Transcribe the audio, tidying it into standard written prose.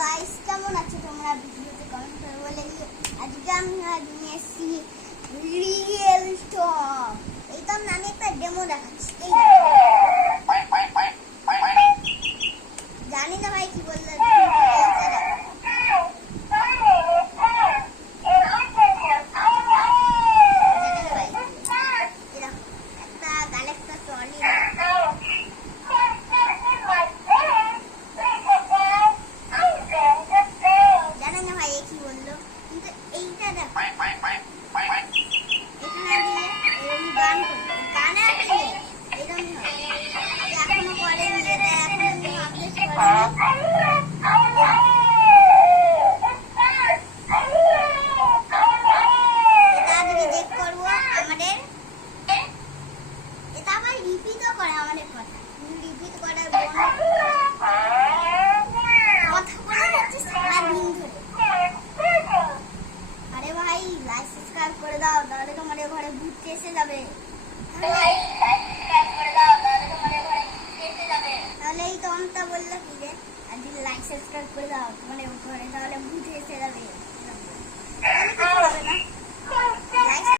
Guys কেমন আছো তোমরা? ভিডিওতে কমেন্ট করে বলে দিও। আজকে আমি নিয়ে এসেছি রিয়েল স্টক। এইটা আমি একটা ডেমো দেখাচ্ছি। এই জানি না ভাই কি বললে। একটা গালেক্সা ট্রলি সাবস্ক্রাইব করে দাও, তাহলে তোমাদের ঘরে ভূত এসে যাবে। তাহলে এই তো আমটা বললো কি রে, আজকে লাইক সাবস্ক্রাইব করে দাও তোমাদের ঘরে, তাহলে ভূত এসে যাবে।